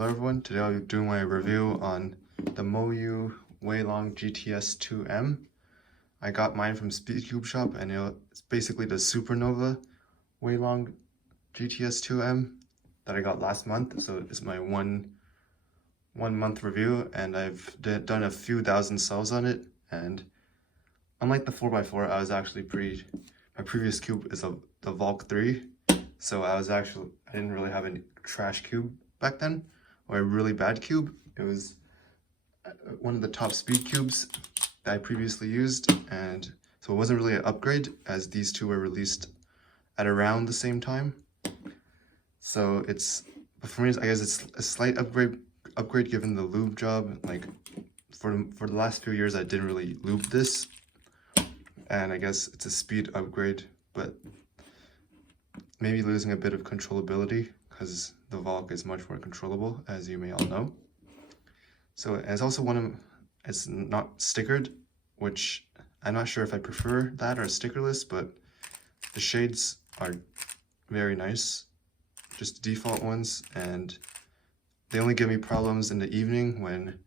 Hello everyone, today I'll be doing my review on the Moyu Weilong GTS2M. I got mine from speedcubeshop and it's basically the Supernova Weilong GTS2M that I got last month. So it's my one month review, and I've done a few thousand cells on it. And unlike the 4x4, I was actually my previous cube is the Weilong 3. So I didn't really have a trash cube back then, or a really bad cube. It was one of the top speed cubes that I previously used, and so it wasn't really an upgrade, as these two were released at around the same time. So for me, I guess it's a slight upgrade given the lube job. Like for the last few years, I didn't really lube this, and I guess it's a speed upgrade, but maybe losing a bit of controllability, because the Weilong is much more controllable, as you may all know. So it's also it's not stickered, which I'm not sure if I prefer that or stickerless, but the shades are very nice, just default ones, and they only give me problems in the evening when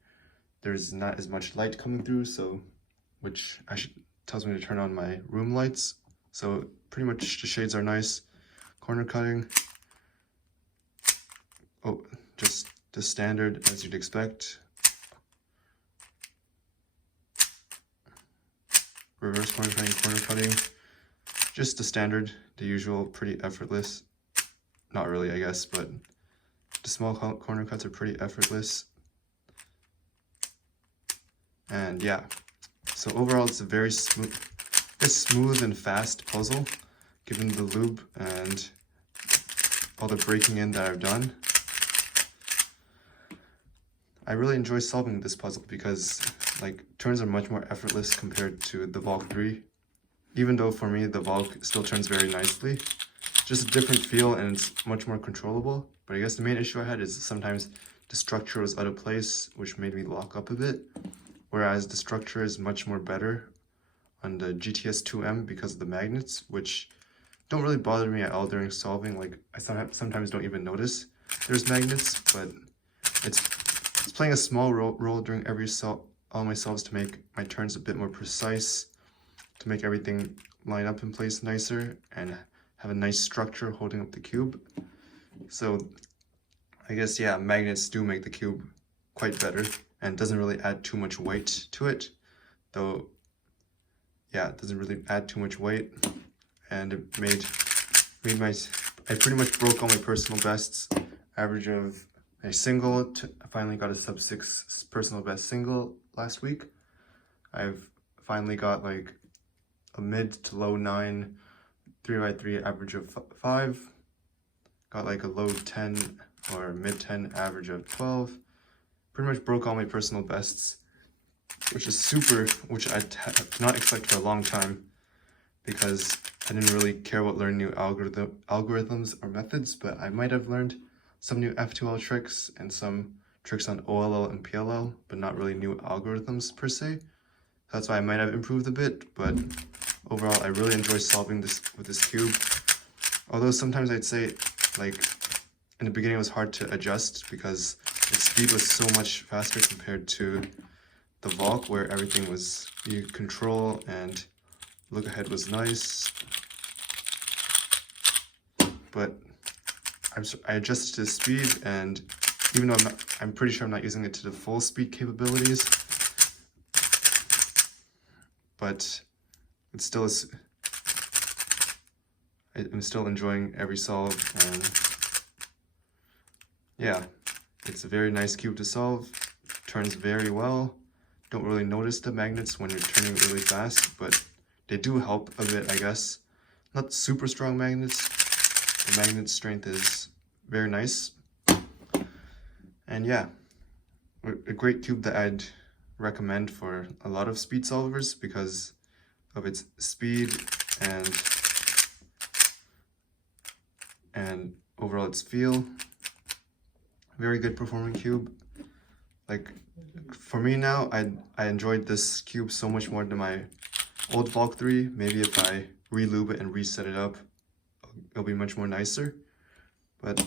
there's not as much light coming through, which tells me to turn on my room lights. So pretty much the shades are nice. Corner cutting, just the standard as you'd expect. Reverse corner cutting, just the standard, the usual, pretty effortless. Not really, I guess, but the small corner cuts are pretty effortless. And yeah, so overall it's a very smooth and fast puzzle, given the lube and all the breaking in that I've done. I really enjoy solving this puzzle because turns are much more effortless compared to the Weilong 3. Even though for me the Weilong still turns very nicely. Just a different feel, and it's much more controllable. But I guess the main issue I had is sometimes the structure was out of place, which made me lock up a bit. Whereas the structure is much more better on the GTS2M because of the magnets, which don't really bother me at all during solving. I sometimes don't even notice there's magnets, but it's playing a small role during all my solves to make my turns a bit more precise, to make everything line up in place nicer, and have a nice structure holding up the cube. So I guess, yeah, magnets do make the cube quite better, and doesn't really add too much weight to it, though. Yeah, it doesn't really add too much weight, and it I pretty much broke all my personal bests. Average of a single, I finally got a sub 6 personal best single last week. I've finally got a mid to low 9 3x3 average of 5. Got a low 10 or mid 10 average of 12. Pretty much broke all my personal bests, which I did not expect for a long time, because I didn't really care about learning new algorithms or methods, but I might have learned some new F2L tricks and some tricks on OLL and PLL, but not really new algorithms per se. That's why I might have improved a bit, but overall I really enjoy solving this with this cube. Although sometimes I'd say in the beginning it was hard to adjust because its speed was so much faster compared to the Weilong, where everything was you control and look ahead was nice. But I adjusted to the speed, and even though I'm pretty sure I'm not using it to the full speed capabilities, but it's still I'm still enjoying every solve, and yeah, it's a very nice cube to solve. Turns very well. Don't really notice the magnets when you're turning really fast, but they do help a bit, I guess. Not super strong magnets. The magnet strength is very nice. And yeah, a great cube that I'd recommend for a lot of speed solvers because of its speed and overall its feel. Very good performing cube. For me now, I enjoyed this cube so much more than my old Weilong 3. Maybe if I re-lube it and reset it up, it'll be much more nicer. But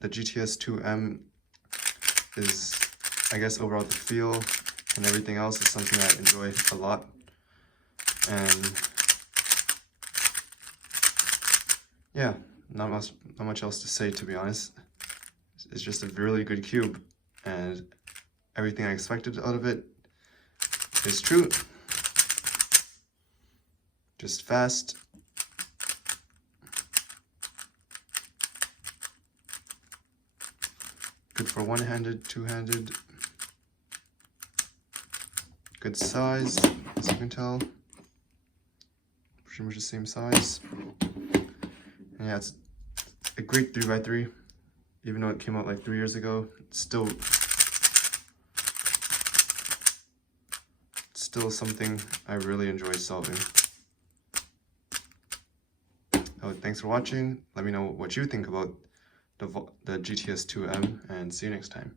the GTS2M is, I guess overall the feel and everything else is something I enjoy a lot. And yeah, not much else to say, to be honest. It's just a really good cube, and everything I expected out of it is true. Just fast. Good for one-handed, two-handed. Good size, as you can tell. Pretty much the same size. And yeah, it's a great 3x3. Even though it came out like 3 years ago, it's still something I really enjoy solving. Oh, thanks for watching. Let me know what you think about the GTS2M, and see you next time.